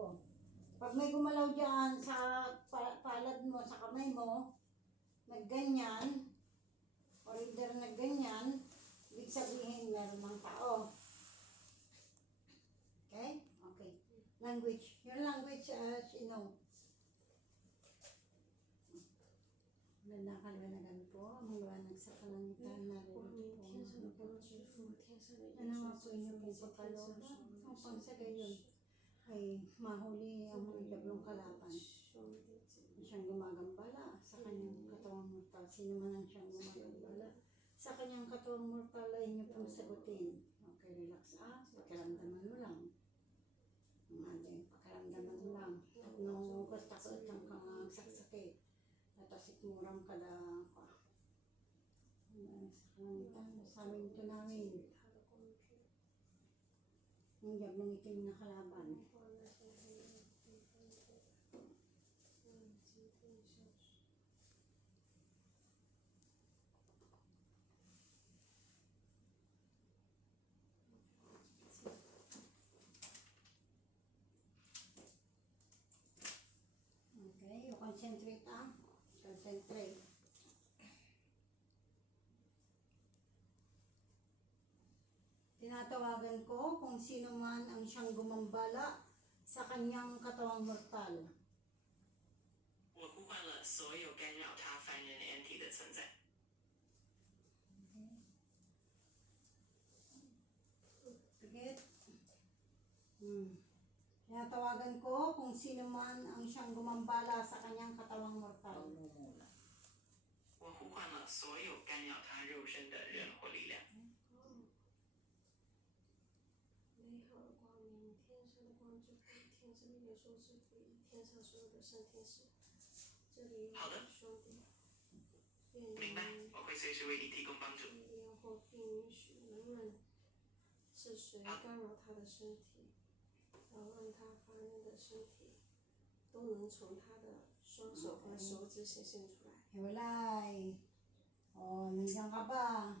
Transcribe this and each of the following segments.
ko. Pag may gumalaw dyan sa palad mo, sa kamay mo, nagganyan, or either nagganyan, ibig sabihin meron ng tao. Okay? Okay. Language. Your language, Nakaliwanagan po ang liwanag sa kalangitan na rin po. Ano nga po inyo po pagkaloob? Upang sa gayon ay mahuli ang mga dablong kalaban. Siyang gumagambala sa kanyang katawang mortal. Sino man ang siyang gumagambala sa kanyang katawang mortal ay inyo pong sagutin. Okay, relax. Pakiramdaman mo lang. Pakiramdaman mo lang. At nung basta ko itang kang saksakit, natasikmurang kada ka. Sa kalangitan, sabi ito namin. Ang dablong itim na kalaban. Okay, you concentrate Concentrate. Tinatawagan ko kung sino man ang siyang gumambala sa kanyang katawang mortal. 我呼唤了所有干扰他凡人 entity 的存在。 Sige. Tinatawagan ko kung sino man ang siyang gumambala sa kanyang katawang mortal. 我呼唤了所有干扰他肉身的人或力量。 美好的光明，天上的光之父，天上的元素之父，天上所有的圣天使，这里有我的兄弟，明白，我会随时为你提供帮助。然后并允许无论是谁干扰他的身体，扰乱他凡人的身体，都能从他的双手和手指显现出来。 Hiwalay. Nandiyan ka ba?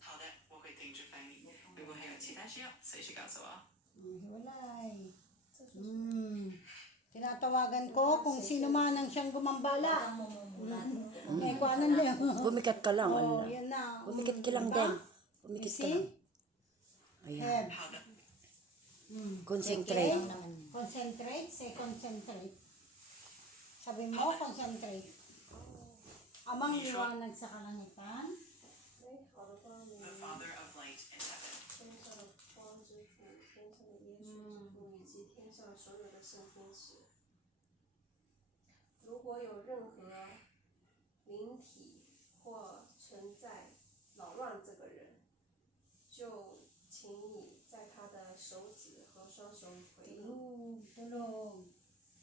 好的，我会停止翻译。如果还有其他需要，随时告诉我。 Hiwalay. Tinatawagan ko kung sino man ang siyang gumambala. Kuanan na yun. Pumikat ka lang. Yan na. Pumikit ka lang din. Pumikit ka lang. Ayan. 好的， Concentrate. Concentrate. Say concentrate. Sabi mo, concentrate. Amang liwanag sa kalangitan. 美好的光明， The Father of Light in Heaven。 天上的光之父，天上的耶稣之父，以及天上所有的圣天使。如果有任何灵体或存在扰乱这个人，就请你在他的手指和双手回应。 Tulog.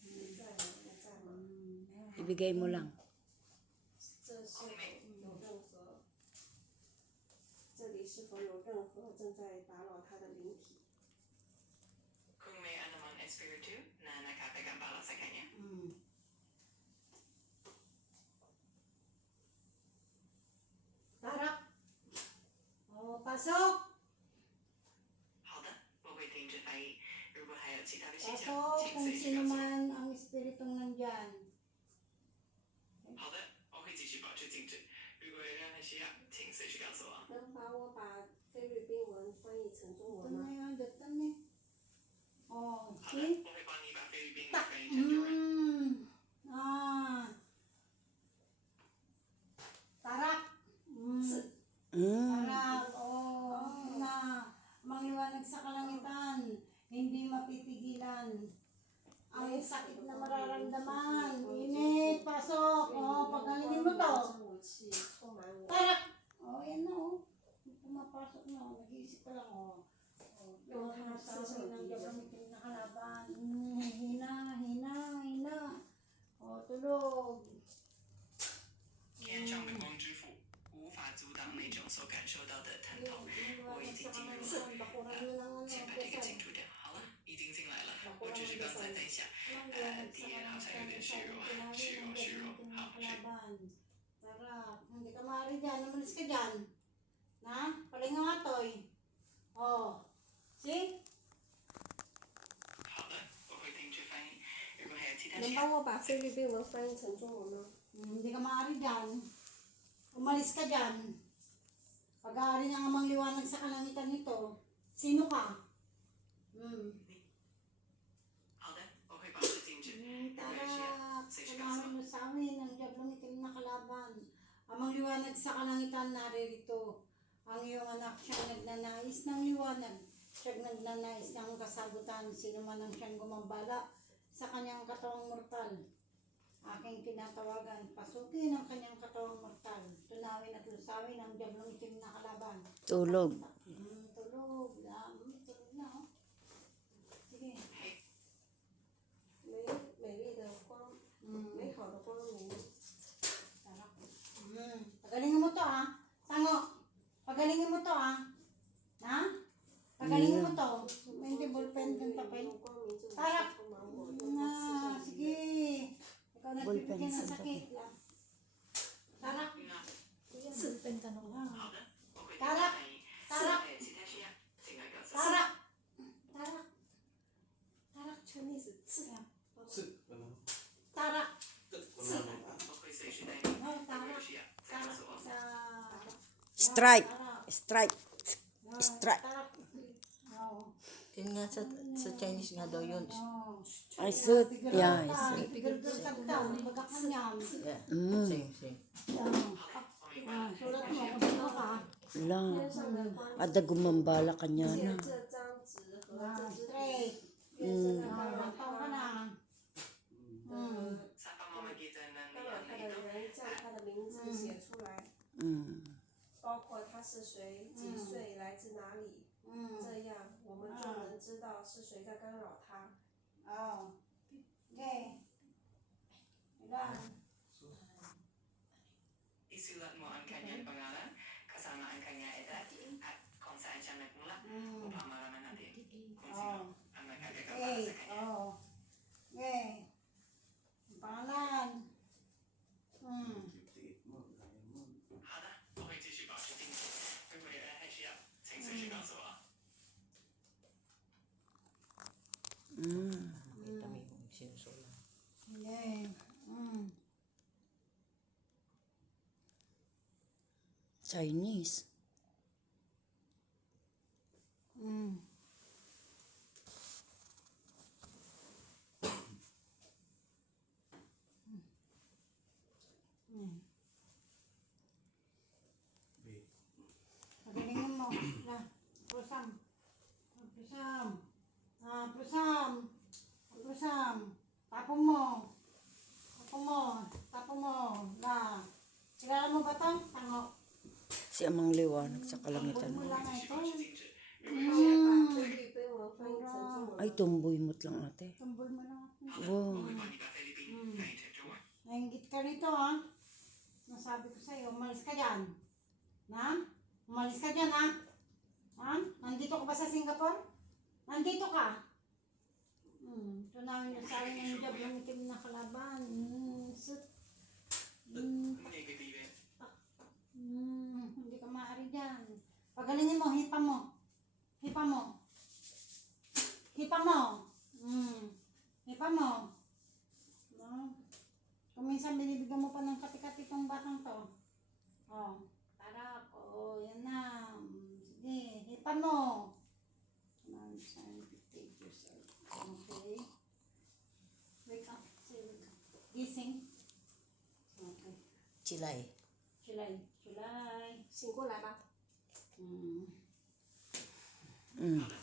你在吗？你在吗？ Ibigay mo lang. 这是否有任何？这里是否有任何正在打扰他的灵体？ Kung may anumang espiritu na nakapagambala sa kanya. Tarak. Pasok. 好的，我会停止翻译。如果还有其他的现象， Pasok 请 kung 随时 sino 告诉我。 man ang espiritong nandyan. 好的，我会继续保持静止。如果有任何需要，请随时告诉我。能把菲律宾文翻译成中 Ito 文 na 吗？ yan, datan eh. 好的， See? 我会帮你把菲律宾语 Tak. 翻译成中文。 Tarak. Tarak. Na. Mangliwanag sa kalangitan. Hindi mapipigilan. Ang sakit na mararamdaman. Init. Pasok. Pagalingin mo to. 武器充满我。 Tarak. Yan na pumapasok na. Nag-iisip ka lang yung sabi ng gagamitin na kalaban. Hina. Tulog. 天上的光之父无法阻挡那种所感受到的疼痛，我已经进入了。请把这个清除掉。好了，已经进来了。我只是刚才在想，敌人好像有点虚弱。好，是。 Tara, hindi ka maaari dyan. Namalis ka dyan. Palinga nga to'y. See? 好的，能帮我把菲律宾文翻译成中文吗？ Hindi ka maaari dyan. Umalis ka dyan. Pag-aari ng amang liwanag sa kalangitan nito, sino ka? 好的，我会保持静止。如果有需要， Tara, 随时告诉 panawin 我。 mo sa amin ang diablong itim na kalaban. Amang liwanag sa kalangitan naririto. Ang iyong anak siyang nagnanais ng liwanag. Siyang nagnanais ng kasagutan. Sino man ang siyang gumambala sa kanyang katawang mortal. Aking tinatawagan, pasukin ang kanyang katawang mortal. Tunawin at lusawin ang diablong itim na kalaban. Tulog. Tulog. Tulog na, oh. Sige. 美丽的光，美好的光明。 Sarap. Pagalingin mo to, ah. Tango. Pagalingin mo to, ah. Ha? Pagalingin mo to. May hindi ballpen kang papel. 光明这种 Sarap. 充满我，用它刺向你 Sige. Ikaw nagbibigyan ng sakit lang. Sarap. 嗯啊，好的，我会听 Tara. 翻译。 Tara. 还有其他需要，尽快告诉我。 Tarak. Tarak. Tarak. 圈内是刺呀。 Tarak. 我会随时待命。 Oh, 如果 tarak. 有需要，再告诉我。 Tarak. Strike. Tarak. Strike. Strike. Tarak. Oh. Yun nga sa Chinese nga daw yun. Oh. I shoot. Yeah, I Ah, shoot. pigil-pigil daw. Bagak ka niyan. Yeah. Mm. Same. Sulat mo kung sino ka. La. 天上的光， Ada gumambala kanya 借 na. 这张纸和 Ah, 这支笔， straight. 愿神来 Ah, 干扰 bataw ka 他， na. sa pamamagitan ng 干扰他的 iyong 人，将他的名字写出来， Mm. 包括他是谁、几岁、来自哪里， 这样我们就能知道是谁在干扰他。 Oh. Okay. Ilan? isulat mo ang kanyang pangalan, kasama ang kanyang edad, at kung saan siya nagmula, upang malaman natin kung sino ang nagkakagabala Okay. sa kanya. Oh. Okay. Ang pangalan. 好的，我会继续保持静止。如果有人还需要，请随时告诉我。 Mm. Kita mo yung sinusulat. Okay. Chinese. Pagalingin mo. Na. Prusam. Prusam. Ah, prusam. Prusam. Tapon mo. Tapon mo. Tapon mo. Na. Kilala mo ba ito? Tango. Si Amang Liwanag sa Tapon kalangitan. mo lang 继续 ito. 保持静止。如果有 把 需要， 菲律宾文翻译成中文。 Ay, tumboy mo't lang ate. Tumbol mo lang. 好的， Wow. 我会帮你把菲律宾翻译成中文。 Nainggit ka rito, ha? Nasabi ko sa'yo, umalis ka dyan. Na? Umalis ka dyan, ha? Ha? Nandito ka ba sa Singapore? Nandito ka? Tunawin mo sa akin ng diablong itim na kalaban. Sut. 那个地方。 Hindi ka maaari dyan. Pagalingin mo, hipa mo. Hipa mo. Hipa mo. Hipa mo. No? Kung minsan binibigyan mo pa ng kati-kati tong batang to. Oh, tarak. Oh, yan na. Sige, hipa mo. Come on, sign 58 years old. Okay. Wake up. Say wake up. Gising. Okay. Chilay. Chulay. Chulay. 醒过来吧。 Mm. 好的，